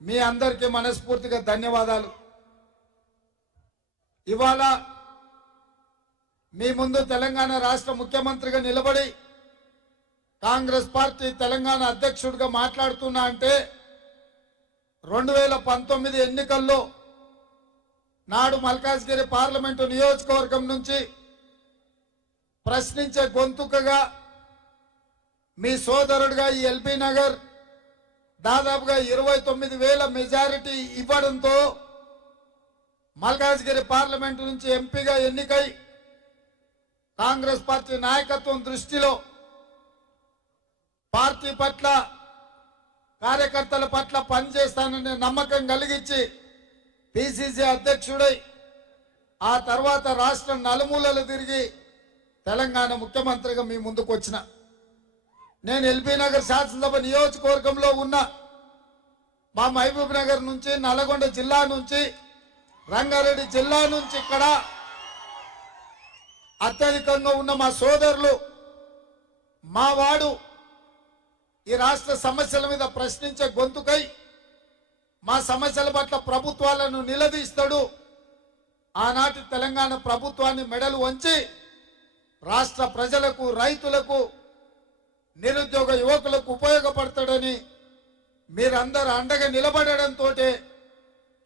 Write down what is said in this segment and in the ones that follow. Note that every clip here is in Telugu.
మీ అందరికీ మనస్ఫూర్తిగా ధన్యవాదాలు। ఇవాళ మీ ముందు తెలంగాణ రాష్ట్ర ముఖ్యమంత్రిగా నిలబడి కాంగ్రెస్ పార్టీ తెలంగాణ అధ్యక్షుడిగా మాట్లాడుతున్నా అంటే 2019 ఎన్నికల్లో నాడు మల్కాజ్గిరి పార్లమెంటు నియోజకవర్గం నుంచి ప్రశ్నించే గొంతుకగా మీ సోదరుడిగా ఈ ఎల్బీ నగర్ దాదాపుగా 29,000 మెజారిటీ ఇవ్వడంతో మల్కాజ్గిరి పార్లమెంటు నుంచి ఎంపీగా ఎన్నికై కాంగ్రెస్ పార్టీ నాయకత్వం దృష్టిలో పార్టీ పట్ల కార్యకర్తల పట్ల పనిచేస్తాననే నమ్మకం కలిగించి పిసిసి అధ్యక్షుడై ఆ తర్వాత రాష్ట్రం నలుమూలలు తిరిగి తెలంగాణ ముఖ్యమంత్రిగా మీ ముందుకు వచ్చిన నేను ఎల్బీ నగర్ శాసనసభ నియోజకవర్గంలో ఉన్న మా మహబూబ్ నగర్ నుంచి నల్గొండ జిల్లా నుంచి రంగారెడ్డి జిల్లా నుంచి ఇక్కడ అత్యధికంగా ఉన్న మా సోదరులు మా వాడు ఈ రాష్ట్ర సమస్యల మీద ప్రశ్నించే గొంతుకై మా సమస్యల పట్ల ప్రభుత్వాలను నిలదీస్తాడు। ఆనాటి తెలంగాణ ప్రభుత్వాన్ని మెడలు వంచి రాష్ట్ర ప్రజలకు రైతులకు నిరుద్యోగ యువకులకు ఉపయోగపడతాడని మీరందరూ అండగా నిలబడడంతో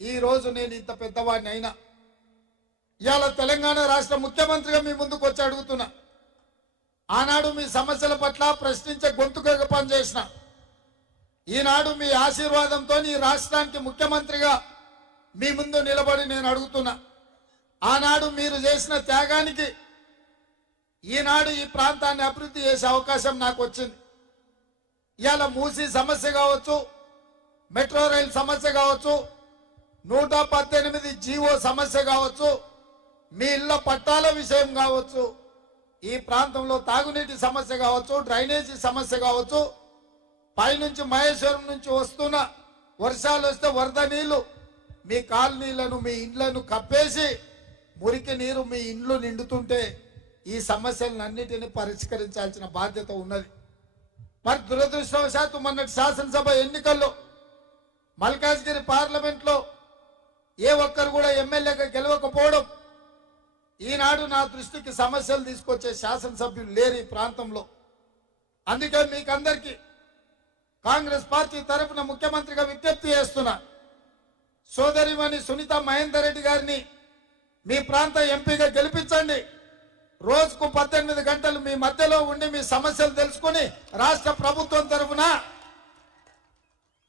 ఈ రోజు నేను ఇంత పెద్దవాడిని అయినా ఇవాళ తెలంగాణ రాష్ట్ర ముఖ్యమంత్రిగా మీ ముందుకు వచ్చి అడుగుతున్నా। ఆనాడు మీ సమస్యల పట్ల ప్రశ్నించే గొంతుకగా పనిచేసిన ఈనాడు మీ ఆశీర్వాదంతో ఈ రాష్ట్రానికి ముఖ్యమంత్రిగా మీ ముందు నిలబడి నేను అడుగుతున్నా। ఆనాడు మీరు చేసిన త్యాగానికి ఈనాడు ఈ ప్రాంతాన్ని అభివృద్ధి చేసే అవకాశం నాకు వచ్చింది। ఇవాళ మూసీ సమస్య కావచ్చు, మెట్రో రైల్ సమస్య కావచ్చు, 118 జీవో సమస్య కావచ్చు, మీ ఇళ్ల పట్టాల విషయం కావచ్చు, ఈ ప్రాంతంలో తాగునీటి సమస్య కావచ్చు, డ్రైనేజీ సమస్య కావచ్చు, పైనుంచి మహేశ్వరం నుంచి వస్తున్న వర్షాలు వస్తే వరద నీళ్లు మీ కాలనీలను మీ ఇండ్లను కప్పేసి మురికి నీరు మీ ఇండ్లు నిండుతుంటే ఈ సమస్యలన్నిటిని పరిష్కరించాల్సిన బాధ్యత ఉన్నది। మరి దురదృష్టవశాత్తు మొన్నటి శాసనసభ ఎన్నికల్లో మల్కాజ్గిరి పార్లమెంట్లో ఏ ఒక్కరు కూడా ఎమ్మెల్యేగా గెలవకపోవడం ఈనాడు నా దృష్టికి సమస్యలు తీసుకొచ్చే శాసనసభ్యులు లేరు ఈ ప్రాంతంలో। అందుకే మీకందరికీ కాంగ్రెస్ పార్టీ తరఫున ముఖ్యమంత్రిగా విజ్ఞప్తి చేస్తున్నా, సోదరిమణి సునీత మహేందర్ రెడ్డి గారిని మీ ప్రాంత ఎంపీగా గెలిపించండి। రోజుకు 18 గంటలు మీ మధ్యలో ఉండి మీ సమస్యలు తెలుసుకుని రాష్ట్ర ప్రభుత్వం తరఫున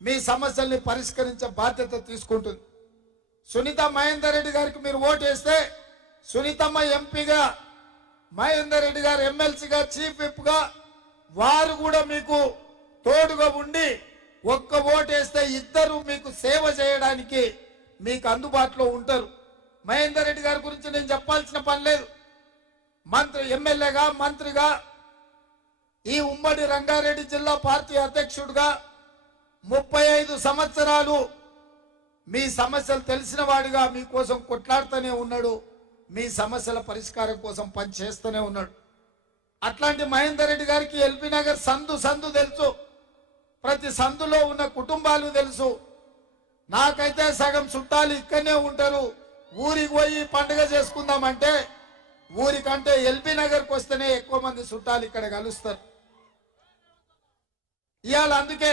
మీ సమస్యల్ని పరిష్కరించే బాధ్యత తీసుకుంటుంది। సునీత మహేందర్ రెడ్డి గారికి మీరు ఓటు వేస్తే సునీతమ్మ ఎంపీగా, మహేందర్ రెడ్డి గారు ఎమ్మెల్సీగా, చీఫ్ విప్గా వారు కూడా మీకు తోడుగా ఉండి ఒక్క ఓటు వేస్తే ఇద్దరు మీకు సేవ చేయడానికి మీకు అందుబాటులో ఉంటారు। మహేందర్ రెడ్డి గారి గురించి నేను చెప్పాల్సిన పని లేదు। మంత్రి ఎమ్మెల్యేగా, మంత్రిగా, ఈ ఉమ్మడి రంగారెడ్డి జిల్లా పార్టీ అధ్యక్షుడిగా 35 సంవత్సరాలు మీ సమస్యలు తెలిసిన వాడిగా మీకోసం కొట్లాడుతూనే ఉన్నాడు, మీ సమస్యల పరిష్కారం కోసం పనిచేస్తూనే ఉన్నాడు। అట్లాంటి మహేందర్ రెడ్డి గారికి ఎల్బీ నగర్ సందు తెలుసు, ప్రతి సందులో ఉన్న కుటుంబాలు తెలుసు। నాకైతే సగం చుట్టాలు ఇక్కడనే ఉంటారు, ఊరికి పోయి పండుగ చేసుకుందామంటే ఊరికంటే ఎల్బీ నగర్కి వస్తేనే ఎక్కువ మంది చుట్టాలు ఇక్కడ కలుస్తారు। ఇవాళ అందుకే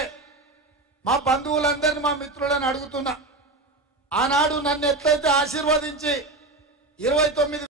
మా బంధువులందరినీ మా మిత్రులను అడుగుతున్నా, ఆనాడు నన్ను ఎట్లయితే ఆశీర్వదించి 29